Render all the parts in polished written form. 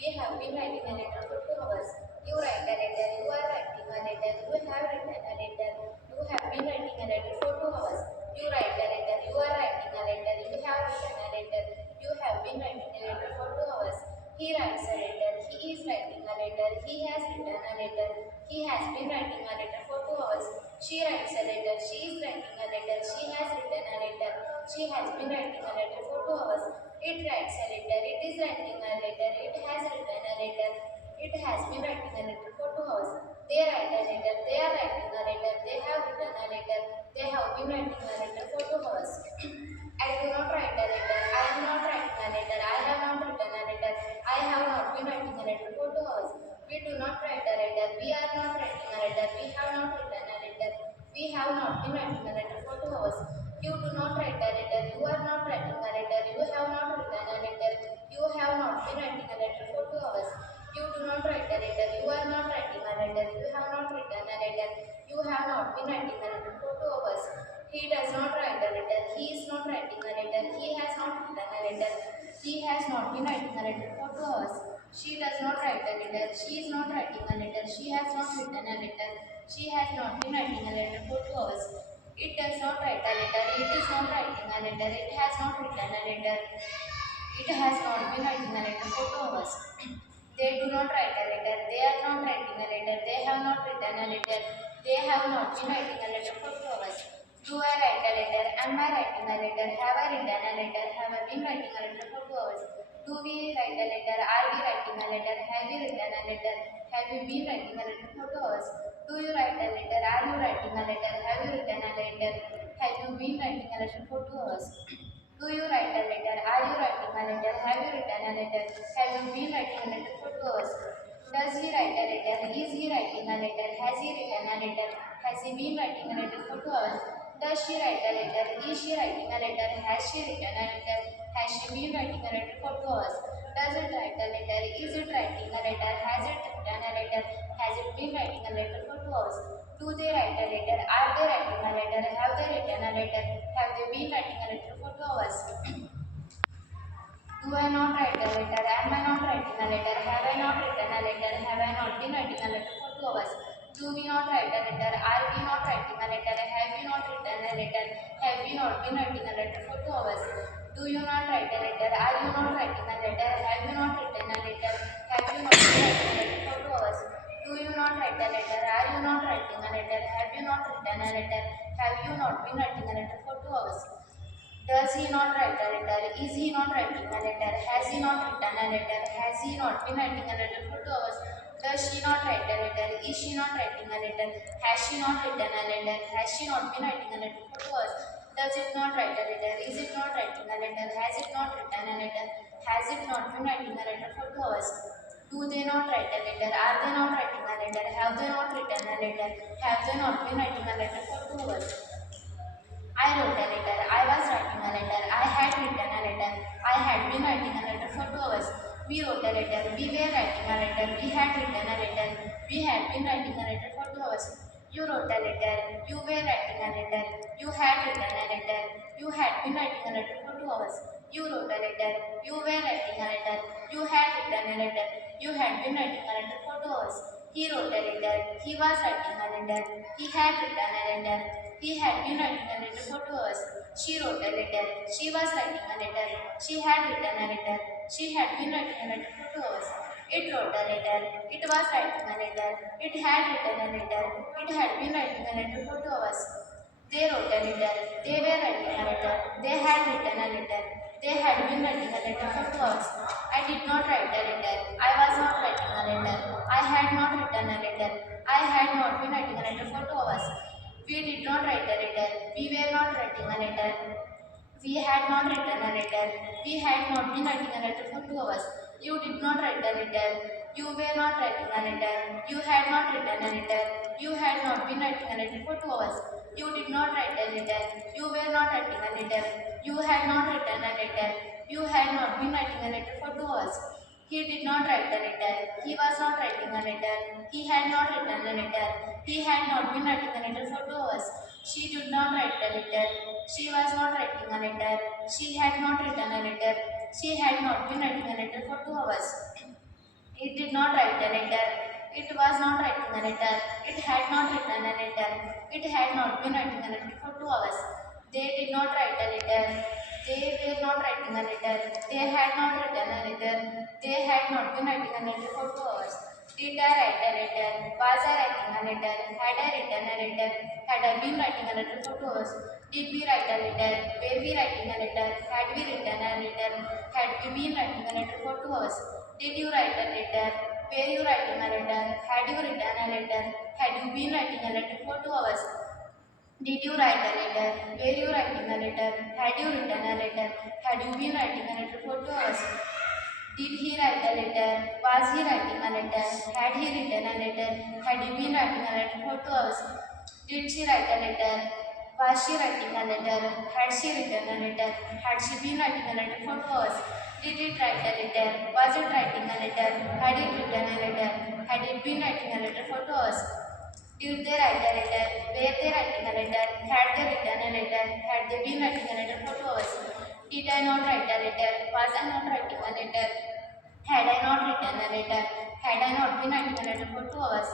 We have been writing a letter for 2 hours. You write a letter. You are writing a letter. You have written a letter. You have been writing a letter for 2 hours. You write a letter. You are writing a letter. You have written a letter. You have been writing a letter for 2 hours. He writes a letter. He is writing a letter. He has written a letter. He has been writing a letter for 2 hours. She writes a letter. She is writing a letter. She has written a letter. She has been writing a letter for 2 hours. It writes a letter. It is writing a letter. It has written a letter. It has been writing a letter for 2 hours. They write a letter. They are writing a letter. They have written a letter. They have been writing a letter for 2 hours. I do not write a letter. I am not writing a letter. I have not written a letter. I have not been writing a letter for 2 hours. We do not write a letter. We are not writing a letter. We have not written a letter. We have not been writing a letter for 2 hours. You do not write a letter. You are not writing a letter. You have not written a letter. You have not been writing a letter for 2 hours. You do not write a letter. You are not writing a letter. You have not written a letter. You have not been writing a letter for 2 hours. He does not write a letter. He is not writing a letter. He has not written a letter. He has not been writing a letter for 2 hours. She does not write a letter. She is not writing a letter. She has not written a letter. She has not been writing a letter for 2 hours. It does not write a letter. It is not writing a letter. It has not written a letter. It has not been writing a letter for 2 hours. They do not write a letter. They are not writing a letter. They have not written a letter. They have not been writing a letter for 2 hours. Do I write a letter? Am I writing a letter? Have I written a letter? Have I been writing a letter for 2 hours? Do we write a letter? Are we writing a letter? Have you written a letter? Have you been writing a letter for 2 hours? Do you write a letter? Are you writing a letter? Have you written a letter? Have you been writing a letter for 2 hours? Do you write a letter? Are you writing a letter? Have you written a letter? Have you been writing a letter for 2 hours? Does he write a letter? Is he writing a letter? Has he written a letter? Has he been writing a letter for 2 hours? Does she write a letter? Is she writing a letter? Has she written a letter? Has she been writing a letter for 2 hours? Does it write a letter? Is it writing a letter? Has it written a letter? Has it been writing a letter for 2 hours? Do they write a letter? Are they writing a letter? Have they written a letter? Have they been writing a letter for 2 hours? Do I not write a letter? Am I not writing a letter? Have I not written a letter? Have I not been writing a letter for 2 hours? Do we not write a letter? Are we not writing a letter? Have we not written a letter? Have we not been writing a letter for 2 hours? Do you not write a letter? Are you not writing a letter? Have you not written a letter? Have you not been writing a letter for 2 hours? Do you not write a letter? Are you not writing a letter? Have you not written a letter? Have you not been writing a letter for 2 hours? Does he not write a letter? Is he not writing a letter? Has he not written a letter? Has he not been writing a letter for 2 hours? Does she not write a letter? Is she not writing a letter? Has she not written a letter? Has she not been writing a letter for 2 hours? Does it not write a letter? Is it not writing a letter? Has it not written a letter? Has it not been writing a letter for 2 hours? Do they not write a letter? Are they not writing a letter? Have they not written a letter? Have they not been writing a letter for 2 hours? I wrote a letter. I was writing a letter. I had written a letter. I had been writing a letter for 2 hours. We wrote a letter. We were writing a letter. We had written a letter. We had been writing a letter for 2 hours. You wrote a letter. You were writing a letter. You had written a letter. You had been writing a letter for 2 hours. You wrote a letter. You were writing a letter. You had written a letter. You had been writing a letter for 2 hours. He wrote a letter. He was writing a letter. He had written a letter. He had been writing a letter for 2 hours. She wrote a letter. She was writing a letter. She had written a letter. She had been writing a letter for 2 hours. It wrote a letter. It was writing a letter. It had written a letter. It had been writing a letter for 2 hours. They wrote a letter. They were writing a letter. They had written a letter. They had been writing a letter for 2 hours. I did not write a letter. I was not writing a letter. I had not written a letter. I had not been writing a letter for 2 hours. We did not write a letter. We were not writing a letter. We had not written a letter. We had not been writing a letter for 2 hours. You did not write a letter. You were not writing a letter. You had not written a letter. You had not been writing a letter for 2 hours. You did not write a letter. You were not writing a letter. You had not written a letter. You had not been writing a letter for 2 hours. He did not write a letter. He was not writing a letter. He had not written a letter. He had not been writing a letter for 2 hours. She did not write a letter. She was not writing a letter. She had not written a letter. She had not been writing a letter for 2 hours. It did not write a letter. It was not writing a letter. It had not written a letter. It had not been writing a letter for 2 hours. They did not write a letter. They were not writing a letter. They had not written a letter. They had not been writing a letter for 2 hours. Did I write a letter? Was I writing a letter? Had I written a letter? Had I been writing a letter for 2 hours? Did we write a letter? Were we writing a letter? Had we written a letter? Had we been writing a letter for 2 hours? Did you write a letter? Were you writing a letter? Had you written a letter? Had you been writing a letter for 2 hours? Did you write a letter? Were you writing a letter? Had you written a letter? Had you been writing a letter for 2 hours? Did he write a letter? Was he writing a letter? Had he written a letter? Had he been writing a letter for 2 hours? Did she write a letter? Was she writing a letter? Had she written a letter? Had she been writing a letter for 2 hours? Did it write a letter? Was it writing a letter? Had it written a letter? Had it been writing a letter for 2 hours? Did they write a letter? Were they writing a letter? Had they written a letter? Had they been writing a letter for 2 hours? Did I not write a letter? Was I not writing a letter? Had I not written a letter? Had I not been writing a letter for 2 hours?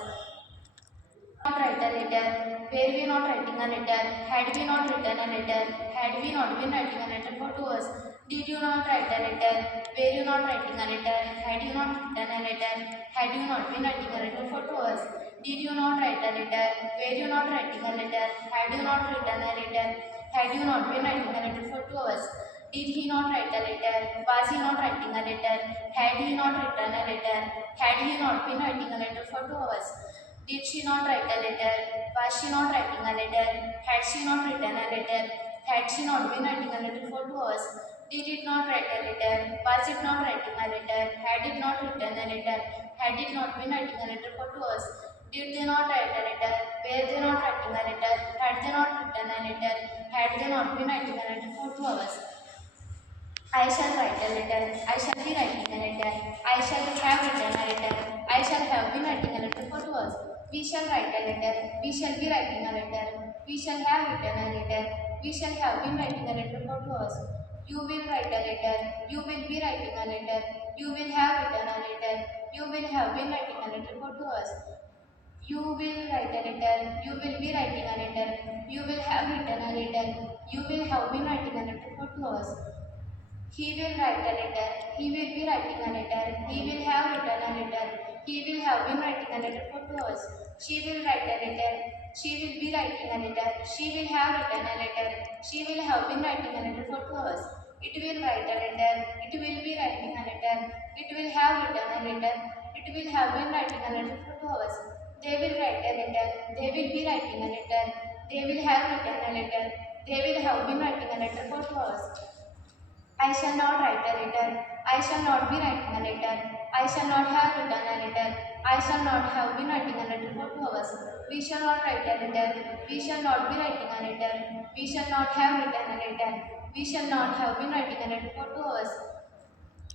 Not write a letter. Were we not writing a letter? Had we not written a letter? Had we not been writing a letter for 2 hours? Did you not write a letter? Were you not writing a letter? Had you not written a letter? Had you not been writing a letter for 2 hours? Did you not write a letter? Were you not writing a letter? Had you not written a letter? Had you not been writing a letter for 2 hours? Did he not write a letter? Was he not writing a letter? Had he not written a letter? Had he not been writing a letter for 2 hours? Did she not write a letter? Was she not writing a letter? Had she not written a letter? Had she not been writing a letter for 2 hours? Did it not write a letter? Was it not writing a letter? Had it not written a letter? Had it not been writing a letter for 2 hours? Did they not write a letter? Were they not writing a letter? Had they not written a letter? Had they not been writing a letter for 2 hours? I shall write a letter. I shall be writing a letter. I shall have written a letter. I shall have been writing a letter for 2 hours. We shall write a letter. We shall be writing a letter. We shall have written a letter. We shall have been writing a letter for 2 hours. You will write a letter. You will be writing a letter. You will have written a letter. You will have been writing a letter for 2 hours. You will write a letter. You will be writing a letter. You will have written a letter. You will have been writing a letter for 2 hours. He will write a letter. He will be writing a letter. He will have written a letter. He will have been writing a letter for 2 hours. She will write a letter. She will be writing a letter. She will have written a letter. She will have been writing a letter for 2 hours. It will write a letter. It will be writing a letter. It will have written a letter. It will have been writing a letter for 2 hours. They will write a letter. They will be writing a letter. They will have written a letter. They will have been writing a letter for 2 hours. I shall not write a letter. I shall not be writing a letter. I shall not have written a letter. I shall not have been writing a letter for 2 hours. We shall not write a letter. We shall not be writing a letter. We shall not have written a letter. We shall not have been writing a letter for 2 hours.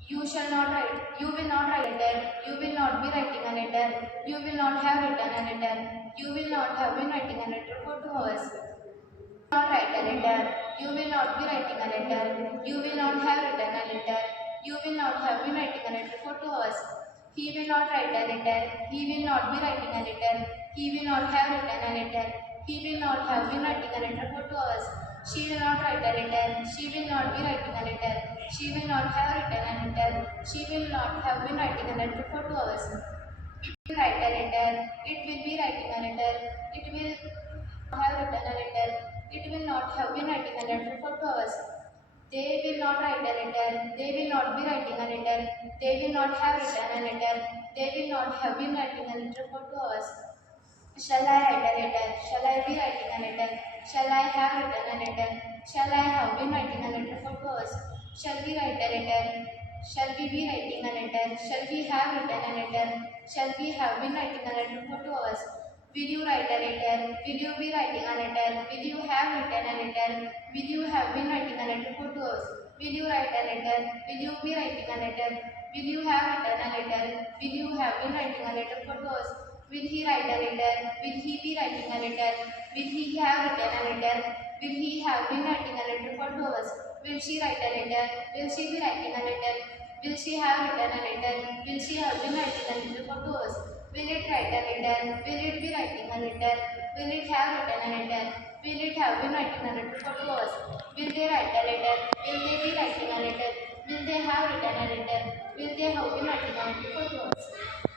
You shall not write. You will not write a letter. You will not be writing a letter. You will not have written a letter. You will not have been writing a letter for 2 hours. Not write a letter. You will not be writing a letter. You will not have written a letter. You will not have been writing a letter for 2 hours. He will not write a letter. He will not be writing a letter. He will not have written a letter. He will not have been writing a letter for 2 hours. She will not write a letter. She will not be writing a letter. She will not have written a letter. She will not have been writing a letter for 2 hours. It will write a letter. It will be writing a letter. It will have written a letter. It will not have been writing a letter for 2 hours. They will not write a letter. They will not be writing a letter. They will not have written a letter. They will not have been writing a letter for 2 hours. Shall I write a letter? Shall I be writing a letter? Shall I have written a letter? Shall I have been writing a letter for 2 hours? Shall we write a letter? Shall we be writing a letter? Shall we have written a letter? Shall we have been writing a letter for 2 hours? Will you write a letter? Will you be writing a letter? Will you have written a letter? Will you have been writing a letter for 2 hours? Will you write a letter? Will you be writing a letter? Will you have written a letter? Will you have been writing a letter for 2 hours? Will he write a letter? Will he be writing a letter? Will he have written a letter? Will he have been writing a letter for 2 hours? Will she write a letter? Will she be writing a letter? Will she have written a letter? Will she have been writing a letter for 2 hours? Will it write a letter? Will it be writing a letter? Will it have written a letter? Will it have been writing a letter for 2 hours? Will they write a letter? Will they be writing a letter? Will they have written a letter? Will they have been writing a letter for 2 hours?